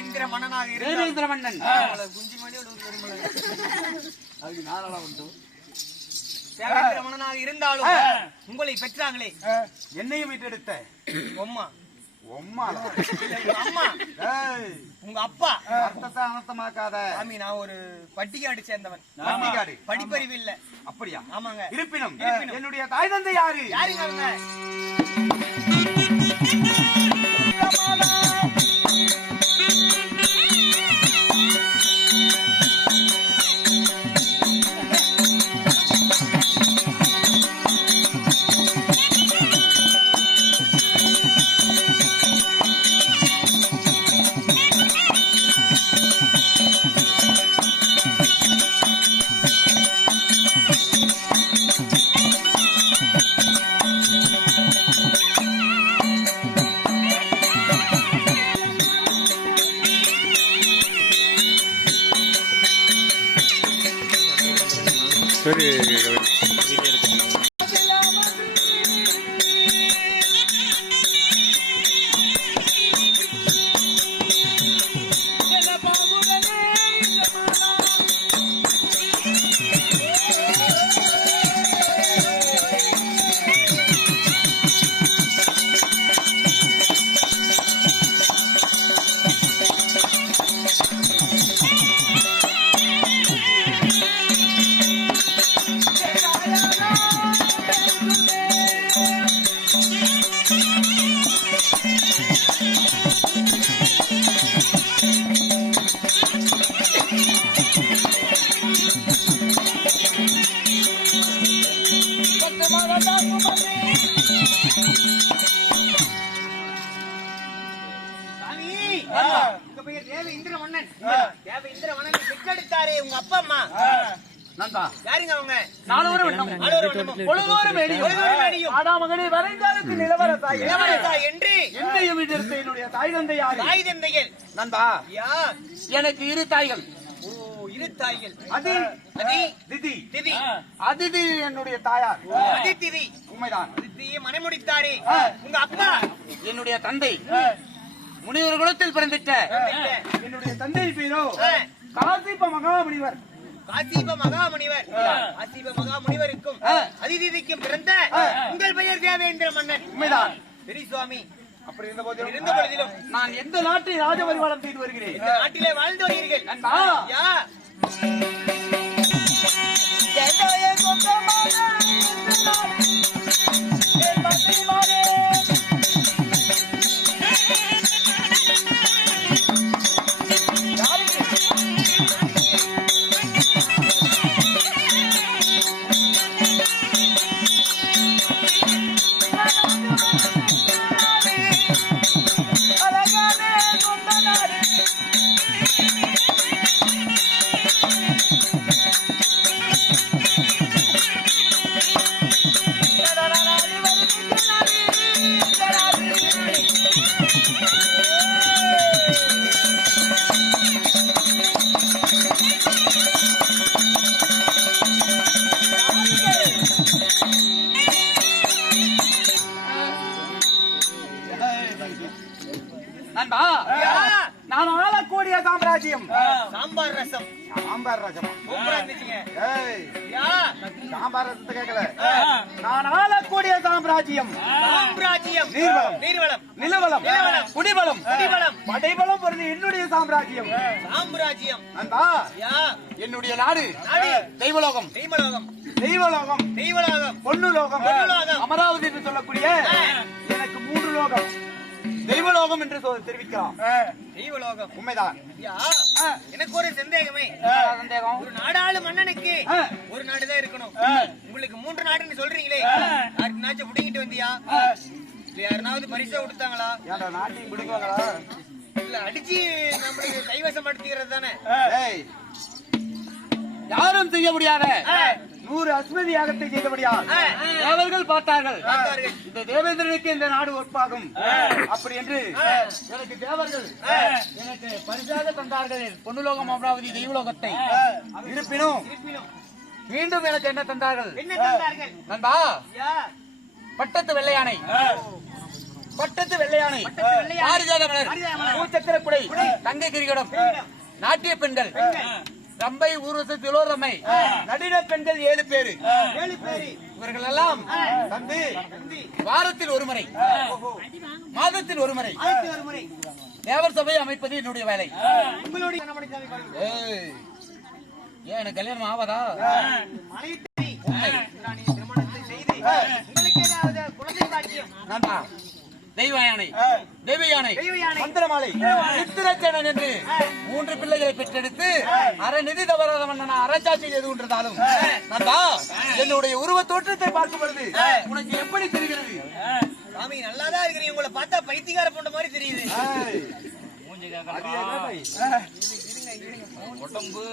இந்திர மன்னனாக இந்திர மன்னன் குஞ்சி மணி அதுக்கு நாராளம் உண்டு. தேவேந்திர மன்னனாக இருந்தாலும் உங்களை பெற்றாங்களே, என்னையும் மீட்டெடுத்த அம்மா அம்மா அம்மா உங்க அப்பா அர்த்தத்தை அனர்த்தமாக்காத. நான் ஒரு பட்டிக்காடு சேர்ந்தவன். பட்டிக்காடு படிப்பறிவு இல்ல. அப்படியா? ஆமாங்க. இருப்பினும் என்னுடைய தாய் தந்தை யாரு? யாருங்க அவங்க? சரி பெற்றெடுத்தாரே உங்க அப்பா அம்மா. யாருங்க அவங்க? என்னுடைய தாய் தந்தை யாரு? தாய் தந்தைகள் நண்பா, எனக்கு இரு தாய்கள். இரு தாய்கள். அதிதி என்னுடைய தாயார். அதிதி உண்மைதான். அதிதியை மனைமுடித்தாரே உங்க அப்பா. என்னுடைய தந்தை முனிவர் குலத்தில் பிறந்திட்ட என்னுடைய தந்தை பேரோ காசிப்ப மகாமுனிவர். காசிப மகாமுனிவர். காசிப மகாமுனிவருக்கும் அதிதிக்கும் பிறந்த உங்கள் பெயர் தேவேந்திர மன்னன். உண்மைதான். பெரிய சுவாமி, அப்படி இருந்த போதிலும் நான் எந்த நாட்டை ராஜபரிவாரம் செய்து வருகிறேன்? இந்த நாட்டிலே வாழ்ந்து வருகிறீர்கள். நான் ஆளக்கூடிய சாம்ராஜ்யம் சாம்பார் ரசம். சாம்பார் ரசம் சாம்பார் ரசத்தை கேட்கல. நான் ஆளக்கூடிய சாம்ராஜ்யம் நீர்வளம் நிலவளம் குடிவளம் படைபலம் பொருள் என்னுடைய சாம்ராஜ்யம். என்னுடைய நாடு தெய்வலோகம். பொன்னுலோகம் அமராவதி என்று சொல்லக்கூடிய எனக்கு 3 லோகம். தெய்வலோகம் என்று தெரிவிக்கலாம். தெய்வலோகம் உண்மைதான். எனக்கு ஒரு சந்தேகமே. ஒரு நாடாளு மன்னனுக்கு ஒரு நாடுதான் இருக்கணும். உங்களுக்கு 3 நாடுன்னு சொல்றீங்களே, யாருக்குனாச்சும் புடிங்கிட்டு வந்தியா? இல்ல யாருனாவது பரிசா கொடுத்தாங்களா? நாட்டையும் பிடிக்குவாங்களா? இல்ல அடிச்சு நம்மளுக்கு கைவசம் படுத்திக்கிறது தானே? யாரும் செய்ய முடியாத 100 அஸ்வதி யாகத்தை செய்தபடியால் தேவர்கள் பார்த்தார்கள், இந்த தேவேந்திரனுக்கு இந்த நாடு ஒப்பாகும் அப்படி என்று எனக்கு தேவர்கள் எனக்கு பரிசாக தந்தார்கள் பொன்னுலோகம் அமராவதி தெய்வலோகத்தை. இருப்பினும் மீண்டும் எனக்கு என்ன தந்தார்கள்? நண்பா, பட்டத்து வெள்ளையானை பட்டத்து வெள்ளையானை, பாரிஜாத மலர், பூச்சத்திர குடை, தங்க கிரிகடம், நாட்டிய பெண்கள், ரம்பை, ஊர்வசி, திலோரமை, நடின பெண்கள் 7 பேரு. இவர்கள் எல்லாம் வந்து வாரத்தில் ஒரு முறை, மாதத்தில் ஒரு முறை தேவர் சபை அமைப்பது என்னுடைய வேலை. ஏன் எனக்கு கல்யாணம் ஆவதா? தெய்வ யானை, தெய்வ யானை, மந்திரமாலை, சித்திரச்சேனன் என்று 3 பிள்ளைகளை பெற்றெடுத்து அறநிதி தவறாத மன்னனா அரசாட்சி எது கொண்டிருந்தாலும் நண்பா, என்னுடைய உருவ தோற்றத்தை பார்க்கும் பொழுது உனக்கு எப்படி தெரிகிறது? சாமி நல்லாதான் இருக்கிறீங்க. உங்களை பார்த்தா பைத்தியக்கார பொண்ணு மாதிரி தெரியுது. உடம்பு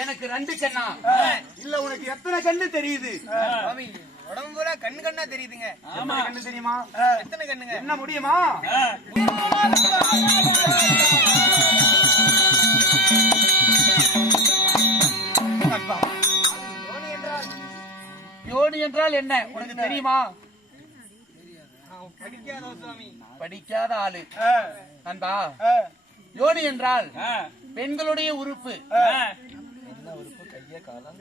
எனக்கு 2 கண்ணா இல்ல உனக்கு எத்தனை கண்ணு தெரியுது? உடம்பு பூரா கண்ணு கண்ணா தெரியுதுங்க. கண்ணு தெரியுமா? எத்தனை கண்ணுங்க? என்ன முடியுமா? யோனி என்றால் என்ன உனக்கு தெரியுமா? படிக்காத ஆளு நண்பா. யோனி என்றால் பெண்களுடைய உறுப்பு. கைய காலம்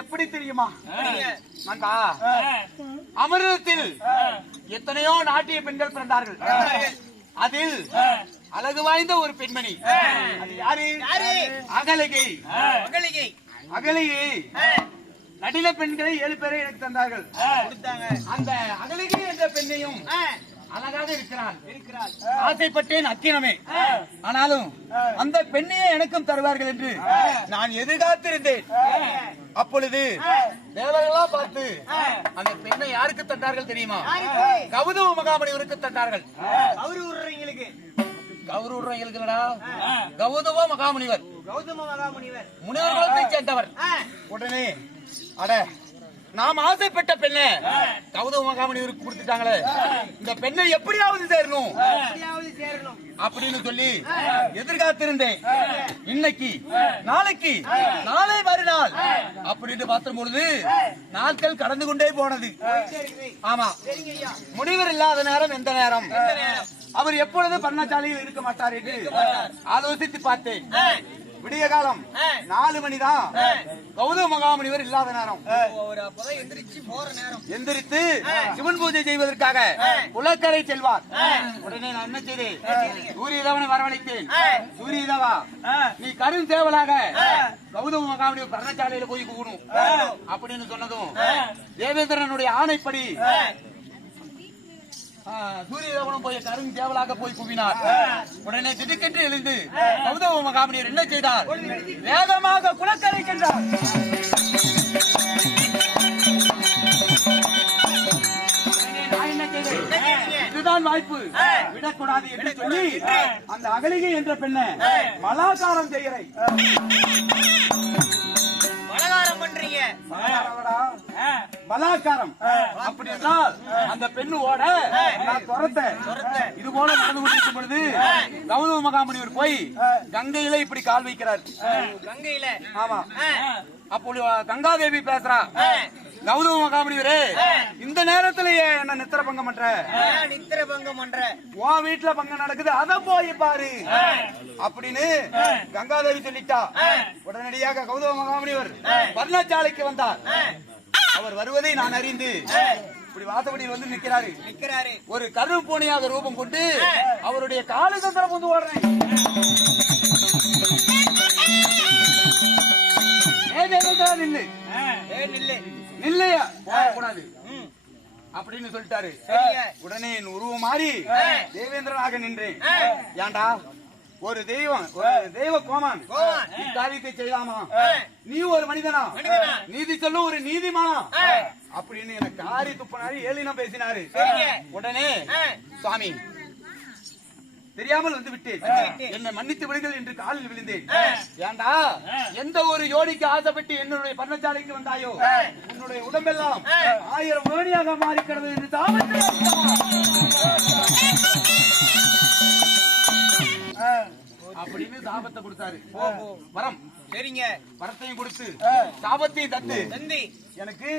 எப்படி தெரியுமா? அமிர்தத்தில் எத்தனையோ நாட்டிய பெண்கள் பிறந்தார்கள். அதில் அழகு வாய்ந்த ஒரு பெண்மணி. அது யாரு? அகலிகை. அகலிகை நடின பெண்களை 7 பேரை எனக்கு தந்தார்கள். அந்த அகலிகை என்ற பெண்ணையும் அழகாக இருக்கிறாள். ஆசைப்பட்டேன் அக்கிரமே. ஆனாலும் அந்த பெண்ணையே எனக்கும் தருவார்கள் என்று நான் எதிர்காத்திருந்தேன். அப்பொழுது தேவர்களெல்லாம் பார்த்து அந்த பெண்ணை யாருக்கு தந்தார்கள் தெரியுமா? கௌதம மகாமுனிவருக்கு தந்தார்கள். கௌரவங்களுக்கு கௌதம மகாமுனிவர் முனிவர் குலத்தைச் சேர்ந்தவர். உடனே அட நாம் ஆசைப்பட்ட பெண்ணை கௌதம மகாமுனிவருக்கு கொடுத்துட்டாங்களே, இந்த பெண்ணை எப்படியாவது சேரணும் அப்படின்னு சொல்லி எதிர்காத்திருந்தேன். இன்னைக்கு நாளைக்கு நாளை மறுநாள் அப்படின்னு பார்த்தும் பொழுது நாட்கள் கடந்து கொண்டே போனது. ஆமா, முனிவர் இல்லாத நேரம் எந்த நேரம் அவர் எப்பொழுது பர்ணசாலையில் இருக்க மாட்டார் என்று ஆலோசித்து பார்த்தேன். விடிய காலம் 4 மணிதான் கௌதம மகாமுனிவர் இல்லாத நேரம். எந்திரித்து சிவன் பூஜை செய்வதற்காக குளக்கரை செல்வார். உடனே நான் என்ன செய்தேன்? சூரியதேவனை வரவழைத்தேன். சூரியதேவா, நீ கரும் சேவலாக கௌதம மகாமுனிவர் பர்ணசாலையில போய் கூணும் அப்படின்னு சொன்னதும் தேவேந்திரனுடைய ஆணைப்படி சூரியதேவனும் போய் கரும் சேவலாக போய் குவினார். உடனே திடுக்கென்று எழுந்து கௌதம மகாமுனிவர் என்ன செய்தார்? வேகமாக குளக்கரை சென்றார். இதுதான் வாய்ப்பு, விடக்கூடாது என்று சொல்லி அந்த அகலிகை என்ற பெண்ணை பலாகாரம் செய்கிறேன். பலாக்காரம் அப்படி என்றால் அந்த பெண்ணு ஓட துரத்த இது போல நடந்து கொண்டிருக்கும் பொழுது கௌதம மகாமுனிவர் போய் கங்கையில இப்படி கால் வைக்கிறார். கங்கையில? ஆமா. அப்போ கங்காதேவி பேசுறா, கௌதம மகாமுனிவரே, இந்த நேரத்திலேயே என்ன நித்திர பங்கம் பண்ற? நித்திர பங்கம் பண்ற உன் வீட்டுல பங்கம் நடக்குது, அத போய் பாரு அப்படின்னு கங்காதேவி சொல்லிட்டா. உடனடியாக கௌதம மகாமுனிவர் பர்ணசாலைக்கு வந்தார். அவர் வருவதை நான் அறிந்து இப்படி வாசப்படியில் வந்து நிக்கிறாரு. ஒரு கரும்பூனையாக ரூபம் கொண்டு அவருடைய காலை சந்திரம் வந்து ஓடுறேன். நில்லையா கூடாது அப்படின்னு சொல்லிட்டாரு. உடனே என் உருவம் மாறி தேவேந்திரனாக நின்றேன். ஏண்டா ஒரு தெய்வ கோமான் காரியத்தை செய்யலாமா? நீ ஒரு மனிதனா? நீதி சொல்ல ஒரு நீதிமானா? அப்படின்னு எனக்கு காரி துப்பினாரு, ஏளினம் பேசினாரு. உடனே சுவாமி தெரியாமல் வந்து விட்டேன், என்னை மன்னித்து விடுங்கள் என்று காலில் விழுந்தேன். ஏண்டா எந்த ஒரு யோடிக்கு ஆசைப்பட்டு என்னுடைய பர்ணசாலைக்கு வந்தாயோ, உன்னுடைய உடம்பெல்லாம் 1000 யோனியாக மாறிக்கிறது என்று அப்படின்னு சாபத்தை கொடுத்தாரு. வரம் சரிங்க, வரத்தையும் கொடுத்து சாபத்தையும் தந்து எனக்கு